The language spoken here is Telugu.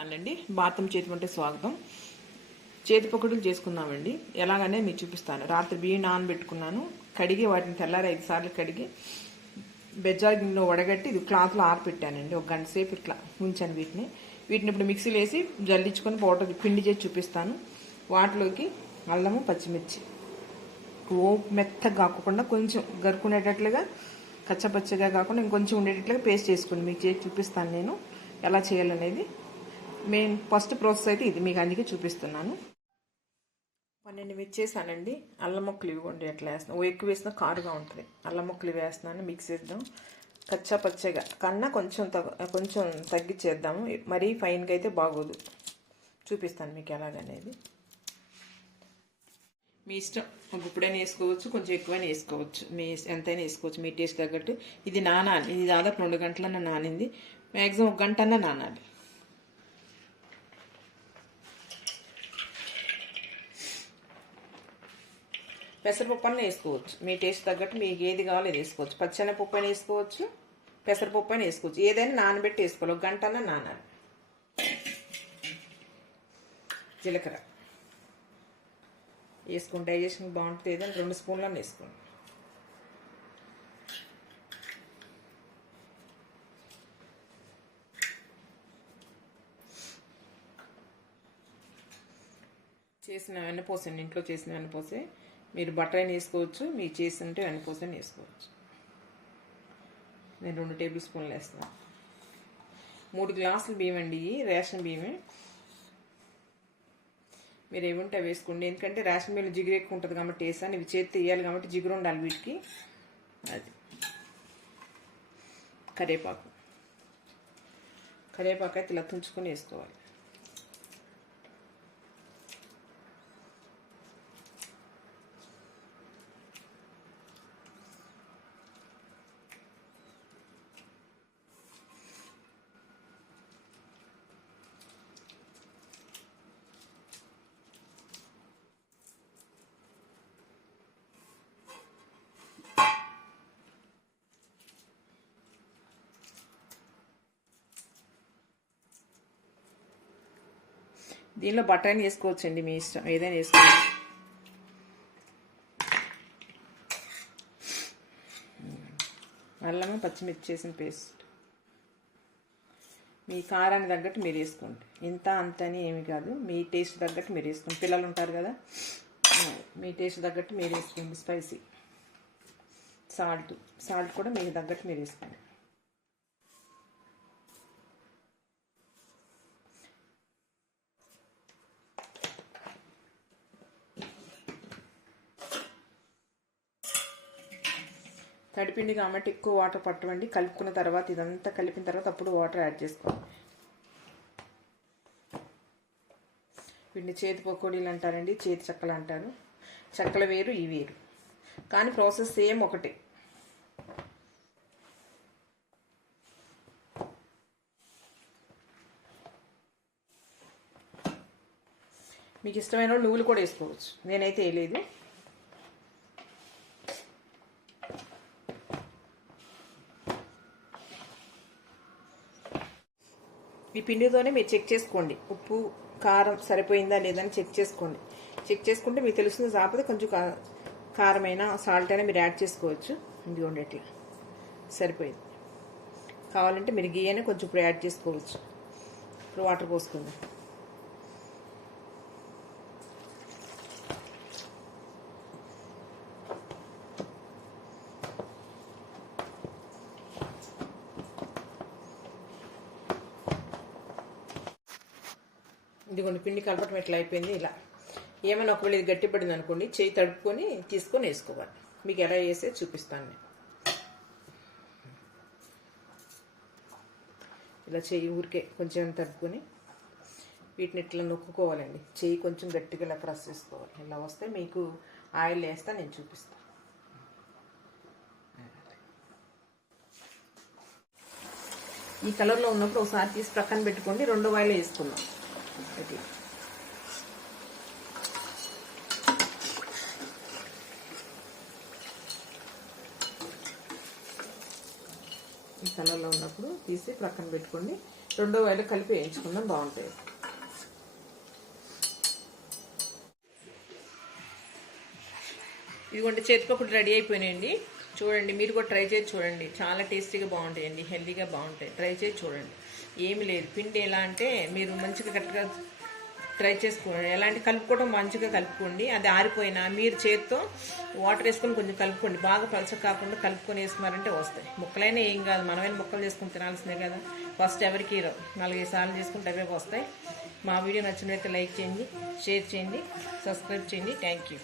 ఛానల్ అండి. భారతం చేతి వంటే స్వాగతం. చేతి పకోడీలు చేసుకుందామండి. ఎలాగనే మీకు చూపిస్తాను. రాత్రి బియ్యం నానబెట్టుకున్నాను, కడిగి వాటిని తెల్లారి 5 సార్లు కడిగి బెజ్జార్ గిన్నెలో వడగట్టి ఇది క్లాత్లో ఆరపెట్టానండి. ఒక గంట సేపు ఇట్లా ఉంచాను. వీటిని ఇప్పుడు మిక్సీలో వేసి జల్లించుకొని పౌడర్ పిండి చేసి చూపిస్తాను. వాటిలోకి అల్లము, పచ్చిమిర్చి మెత్తగా కాకుండా కొంచెం గరుకునేటట్లుగా, కచ్చపచ్చగా కాకుండా ఇంకొంచెం ఉండేటట్లుగా పేస్ట్ చేసుకుని మీకు చేసి చూపిస్తాను నేను ఎలా చేయాలనేది. మెయిన్ ఫస్ట్ ప్రాసెస్ అయితే ఇది, మీకు అందుకే చూపిస్తున్నాను. 12 మిర్చేసానండి. అల్లం ముక్కలు ఇవ్వండి ఎట్లా వేస్తున్నాను. ఎక్కువ వేసినా కారుగా ఉంటుంది. అల్లం ముక్కలు వేస్తున్నాను. మిక్స్ చేద్దాం. కచ్చా పచ్చగా కన్నా కొంచెం తగ్గించేద్దాము. మరీ ఫైన్గా అయితే బాగోదు. చూపిస్తాను మీకు ఎలాగనేది. మీ ఇష్టం. ఇప్పుడైనా వేసుకోవచ్చు, కొంచెం ఎక్కువైనా వేసుకోవచ్చు. మీ ఎంతైనా వేసుకోవచ్చు మీ టేస్ట్ తగ్గట్టు. ఇది నానాలి. ఇది దాదాపు 2 గంటలన్నా నానింది. మ్యాక్సిమం 1 గంట అన్నా నానాలి. పెసరపప్పు అన్న వేసుకోవచ్చు. మీ టేస్ట్ తగ్గట్టు మీకు ఏది కావాలో అది వేసుకోవచ్చు. పచ్చెనపప్పు అయినా వేసుకోవచ్చు, పెసరపప్పు అయినా వేసుకోవచ్చు. ఏదైనా నానబెట్టి వేసుకోవాలి. 1 గంట అన్నా నానాలి. జీలకర్ర వేసుకోండి. డైజెషన్ బాగుంటుంది. ఏదైనా 2 స్పూన్లను వేసుకోండి. చేసిన వెన్నపూసండి. ఇంట్లో చేసిన వెన్నపూసే. మీరు బటర్ అయినా వేసుకోవచ్చు, మీరు చేస్తుంటే వెన్నపూస అయినా వేసుకోవచ్చు. నేను 2 టేబుల్ స్పూన్లు వేస్తాను. 3 గ్లాసులు బియ్యం అండి. రేషన్ బియ్యమే. మీరు ఏముంటే అవి వేసుకోండి. ఎందుకంటే రేషన్ బియ్యం జిగురు ఎక్కువ ఉంటుంది కాబట్టి వేసాను. ఇవి చేతి వేయాలి కాబట్టి జిగురు ఉండాలి వీటికి. అది కరివేపాకు అయితే ఇలా తుంచుకొని వేసుకోవాలి. దీనిలో బటర్ అయినా వేసుకోవచ్చండి, మీ ఇష్టం. ఏదైనా వేసుకోవచ్చు. అల్లము, పచ్చిమిర్చి చేసిన పేస్ట్. మీ కారాన్ని తగ్గట్టు మీరు వేసుకోండి. ఇంత అంత అని ఏమి కాదు. మీ టేస్ట్ తగ్గట్టు మీరు వేసుకోండి. పిల్లలు ఉంటారు కదా, మీ టేస్ట్ తగ్గట్టు మీరు వేసుకోండి. స్పైసీ సాల్ట్ కూడా మీకు తగ్గట్టు మీరు వేసుకోండి. తడిపిండి కాబట్టి ఎక్కువ వాటర్ పట్టవండి. కలుపుకున్న తర్వాత ఇదంతా కలిపిన తర్వాత అప్పుడు వాటర్ యాడ్ చేసుకోవాలి. వీటిని చేతి పకోడీలు అంటారండి, చేతి చెక్కలు అంటారు. చెక్కలు వేరు, ఇవి వేరు, కానీ ప్రాసెస్ సేమ్ ఒకటే. మీకు ఇష్టమైన నువ్వులు కూడా వేసుకోవచ్చు. నేనైతే వేయలేదు. ఈ పిండితోనే మీరు చెక్ చేసుకోండి. ఉప్పు, కారం సరిపోయిందా లేదని చెక్ చేసుకోండి. చెక్ చేసుకుంటే మీకు తెలుస్తుంది. కాకపోతే కొంచెం కారమైనా సాల్ట్ అయినా మీరు యాడ్ చేసుకోవచ్చు. ఇదిగోండి ఎట్లా సరిపోయింది. కావాలంటే మీరు గీ అయినా కొంచెం ఇప్పుడు యాడ్ చేసుకోవచ్చు. ఇప్పుడు వాటర్ పోసుకుందాం. ఇదిగోండి పిండి కలపటం ఎట్లా అయిపోయింది. ఇలా ఏమైనా ఒకవేళ ఇది గట్టిపడింది అనుకోండి, చేయి తడుపుకొని తీసుకొని వేసుకోవాలి. మీకు ఎలా వేసేది చూపిస్తాను నేను. ఇలా చేయి ఊరికే కొంచెం తడుపుకొని వీటిని ఇట్లా నొక్కుకోవాలండి. చేయి కొంచెం గట్టిగా ఇలా ప్రెస్ చేసుకోవాలి. ఇలా వస్తే మీకు ఆయిల్ వేస్తా, నేను చూపిస్తాను. ఈ కలర్లో ఉన్నప్పుడు ఒకసారి తీసి ప్రక్కన పెట్టుకోండి. 2 ఆయిల్ వేసుకుందాం. ఇట్లా ఈ కలర్లో ఉన్నప్పుడు తీసి ప్రక్కన పెట్టుకోండి. రెండో ఆయిల్ కలిపి వేయించుకుందాం, బాగుంటాయి. ఇదిగోండి చేతిపప్పుడు రెడీ అయిపోయినాయండి. చూడండి, మీరు కూడా ట్రై చేసి చూడండి. చాలా టేస్టీగా బాగుంటాయండి, హెల్తీగా బాగుంటాయి. ట్రై చేసి చూడండి. ఏమి లేదు, పిండి ఎలా అంటే మీరు మంచిగా కరెక్ట్గా ట్రై చేసుకోండి. ఎలాంటి కలుపుకోవడం మంచిగా కలుపుకోండి. అది ఆరిపోయినా మీరు చేతితో వాటర్ వేసుకొని కొంచెం కలుపుకోండి. బాగా పలచగా కాకుండా కలుపుకొని వేసుకున్నారంటే వస్తాయి. ముక్కలైనా ఏం కాదు, మనమైనా ముక్కలు చేసుకుని తినాల్సిందే కదా. ఫస్ట్ ఎవరికి 4-5 సార్లు చేసుకుంటే అవే వస్తాయి. మా వీడియో నచ్చినట్లయితే లైక్ చేయండి, షేర్ చేయండి, సబ్స్క్రైబ్ చేయండి. Thank you.